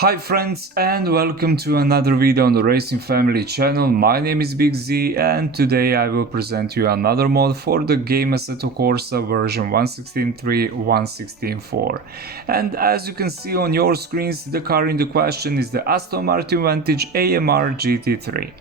Hi friends, and welcome to another video on the Racing Family channel. My name is Big Z and today I will present you another mod for the game Assetto Corsa version 1.16.3, 1.16.4. And as you can see on your screens, the car in the question is the Aston Martin Vantage AMR GT3.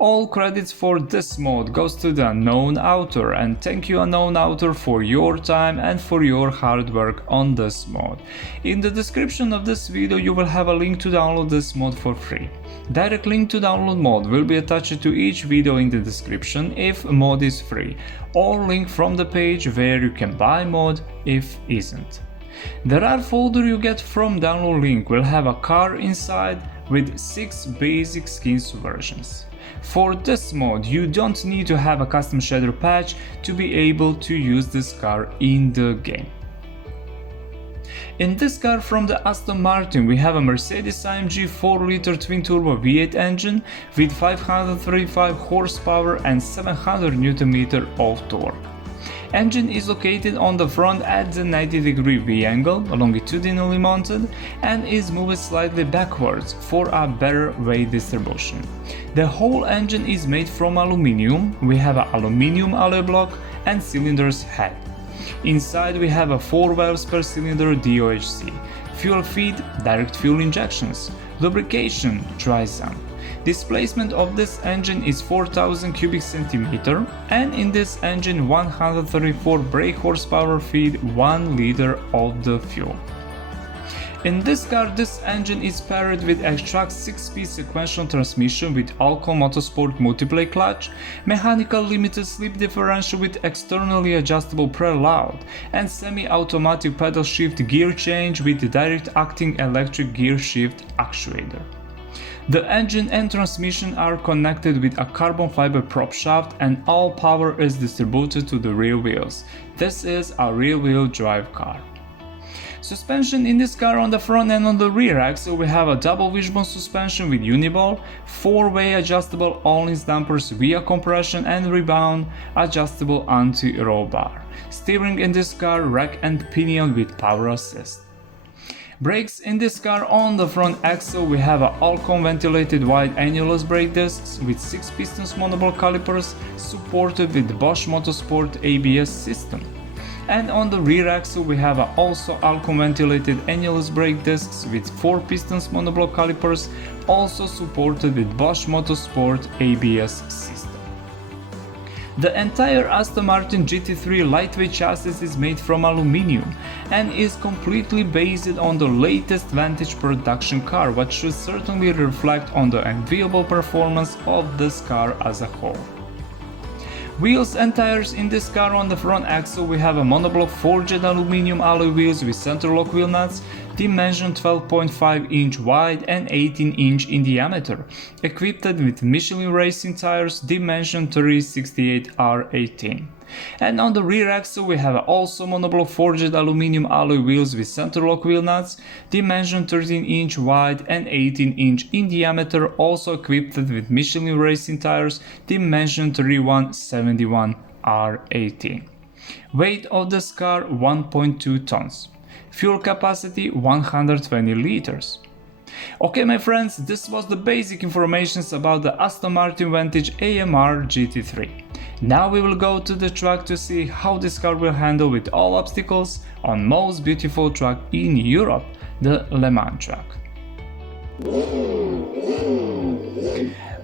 All credits for this mod goes to the unknown author, and thank you unknown author for your time and for your hard work on this mod. In the description of this video you will have a link to download this mod for free. Direct link to download mod will be attached to each video in the description if mod is free, or link from the page where you can buy mod if isn't. The RAR folder you get from download link will have a car inside with 6 basic skins versions. For this mod you don't need to have a custom shader patch to be able to use this car in the game. In this car from the Aston Martin we have a Mercedes-AMG 4-liter twin-turbo V8 engine with 535 horsepower and 700 Nm of torque. Engine is located on the front at the 90-degree V angle, longitudinally mounted, and is moved slightly backwards for a better weight distribution. The whole engine is made from aluminium. We have an aluminium alloy block and cylinder's head. Inside we have a 4 valves per cylinder DOHC, fuel feed, direct fuel injections, lubrication, dry sump. Displacement of this engine is 4000 cubic centimeter, and in this engine 134 brake horsepower feed 1 liter of the fuel. In this car this engine is paired with a track 6-speed sequential transmission with Alcon Motorsport multiplay clutch, mechanical limited slip differential with externally adjustable preload, and semi-automatic pedal shift gear change with direct acting electric gear shift actuator. The engine and transmission are connected with a carbon fiber prop shaft and all power is distributed to the rear wheels. This is a rear-wheel drive car. Suspension in this car on the front and on the rear axle we have a double wishbone suspension with uniball, 4-way adjustable all-in dampers via compression and rebound, adjustable anti-roll bar. Steering in this car rack and pinion with power assist. Brakes in this car on the front axle we have a Alcon ventilated wide annulus brake discs with 6 pistons monoblock calipers supported with Bosch Motorsport ABS system. And on the rear axle we have also Alcon ventilated annulus brake discs with 4 pistons monoblock calipers also supported with Bosch Motorsport ABS system. The entire Aston Martin GT3 lightweight chassis is made from aluminium and is completely based on the latest Vantage production car, what should certainly reflect on the enviable performance of this car as a whole. Wheels and tires in this car on the front axle we have a monoblock forged aluminum alloy wheels with center lock wheel nuts, dimension 12.5 inch wide and 18 inch in diameter, equipped with Michelin racing tires dimension 368 R18. And on the rear axle we have also monoblock forged aluminum alloy wheels with center lock wheel nuts, dimension 13 inch wide and 18 inch in diameter, also equipped with Michelin racing tires dimension 3171 R18. Weight of this car 1.2 tons. Fuel capacity 120 liters. Okay my friends, this was the basic information about the Aston Martin Vantage AMR GT3. Now we will go to the track to see how this car will handle with all obstacles on most beautiful track in Europe, the Le Mans track.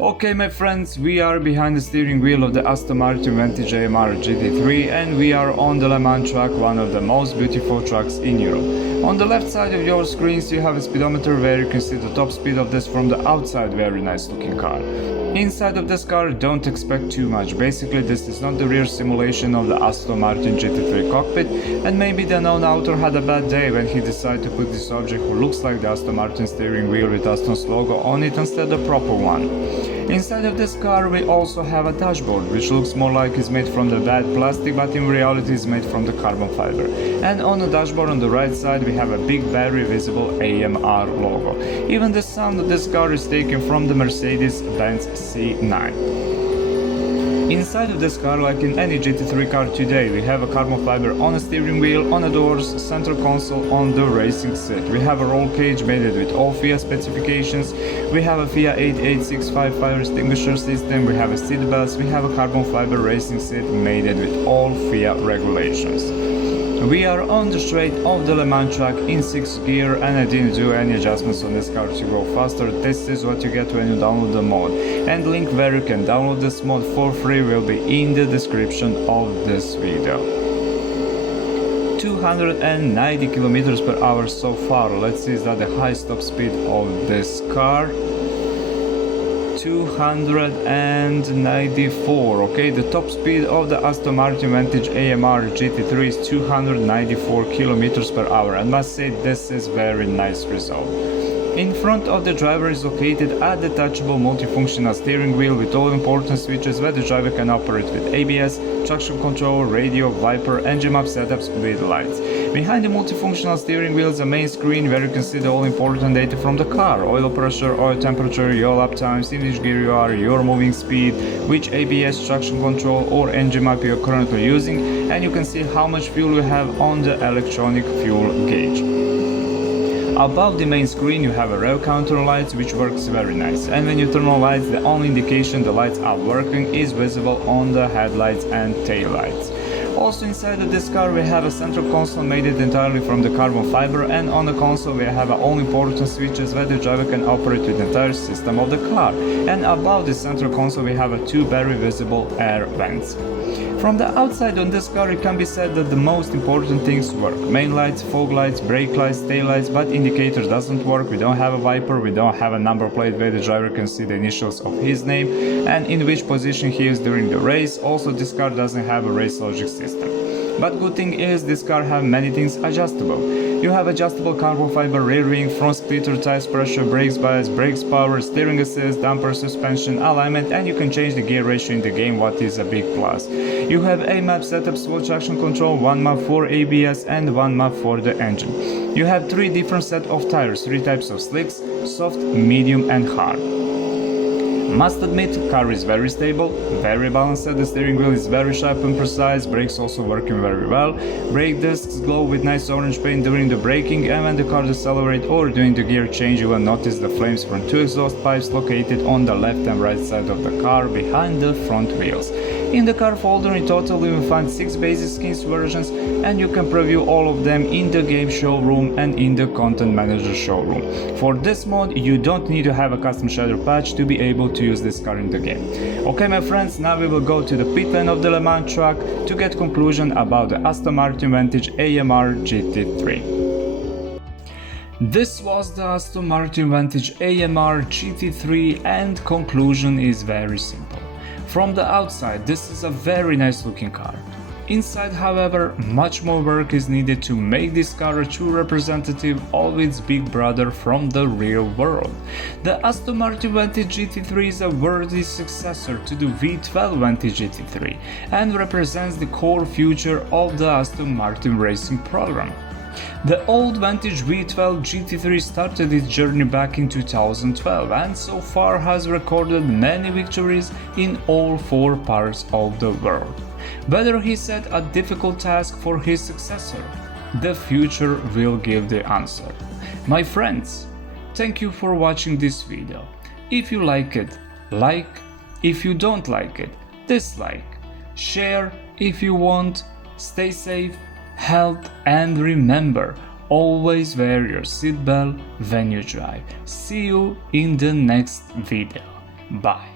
Okay my friends, we are behind the steering wheel of the Aston Martin Vantage AMR GT3 and we are on the Le Mans track, one of the most beautiful tracks in Europe. On the left side of your screens you have a speedometer where you can see the top speed of this from the outside, very nice looking car. Inside of this car don't expect too much, basically this is not the real simulation of the Aston Martin GT3 cockpit, and maybe the unknown author had a bad day when he decided to put this object who looks like the Aston Martin steering wheel with Aston's logo on it instead of the proper one. Inside of this car we also have a dashboard which looks more like it's made from the bad plastic but in reality is made from the carbon fiber. And on the dashboard on the right side we have a big very visible AMR logo. Even the sound of this car is taken from the Mercedes-Benz C9. Inside of this car, like in any GT3 car today, we have a carbon fiber on the steering wheel, on the doors, center console, on the racing seat. We have a roll cage made with all FIA specifications. We have a FIA 88655 fire extinguisher system. We have a seat belts. We have a carbon fiber racing seat made with all FIA regulations. We are on the straight of the Le Mans track in 6th gear, and I didn't do any adjustments on this car to go faster. This is what you get when you download the mod, and link where you can download this mod for free will be in the description of this video. 290 kilometers per hour so far. Let's see, is that the highest top speed of this car? 294. Okay, the top speed of the Aston Martin Vantage AMR GT3 is 294 kilometers per hour. I must say this is very nice result. In front of the driver is located a detachable multifunctional steering wheel with all important switches where the driver can operate with ABS, traction control, radio, Viper, engine map setups with lights. Behind the multifunctional steering wheel is a main screen where you can see the all important data from the car: oil pressure, oil temperature, your lap times, in which gear you are, your moving speed, which ABS, traction control or engine map you are currently using, and you can see how much fuel you have on the electronic fuel gauge. Above the main screen you have a rev counter lights, which works very nice, and when you turn on lights, the only indication the lights are working is visible on the headlights and tail lights. Also inside of this car we have a central console made entirely from the carbon fiber, and on the console we have all important switches where the driver can operate with the entire system of the car, and above the central console we have two very visible air vents. From the outside on this car it can be said that the most important things work: main lights, fog lights, brake lights, tail lights, but indicator doesn't work. We don't have a Viper, we don't have a number plate where the driver can see the initials of his name and in which position he is during the race. Also this car doesn't have a race logic system. But good thing is this car have many things adjustable. You have adjustable carbon fiber rear wing, front splitter, tires pressure, brakes bias, brakes power, steering assist, damper suspension, alignment, and you can change the gear ratio in the game, what is a big plus. You have a map setup, slow traction control, one map for ABS and one map for the engine. You have three different set of tires, three types of slicks: soft, medium and hard. Must admit, car is very stable, very balanced, the steering wheel is very sharp and precise, brakes also working very well, brake discs glow with nice orange paint during the braking, and when the car decelerates or during the gear change you will notice the flames from two exhaust pipes located on the left and right side of the car behind the front wheels. In the car folder in total you will find 6 basic skins versions, and you can preview all of them in the game showroom and in the content manager showroom. For this mod you don't need to have a custom shader patch to be able to use this car in the game. Okay my friends, now we will go to the pit lane of the Le Mans track to get conclusion about the Aston Martin Vantage AMR GT3. This was the Aston Martin Vantage AMR GT3 and conclusion is very simple. From the outside this is a very nice looking car. Inside, however, much more work is needed to make this car a true representative of its big brother from the real world. The Aston Martin Vantage GT3 is a worthy successor to the V12 Vantage GT3 and represents the core future of the Aston Martin racing program. The old Vantage V12 GT3 started its journey back in 2012 and so far has recorded many victories in all 4 parts of the world. Whether he set a difficult task for his successor, the future will give the answer. My friends, thank you for watching this video. If you like it, like. If you don't like it, dislike. Share if you want. Stay safe, health, and remember, always wear your seatbelt when you drive. See you in the next video. Bye.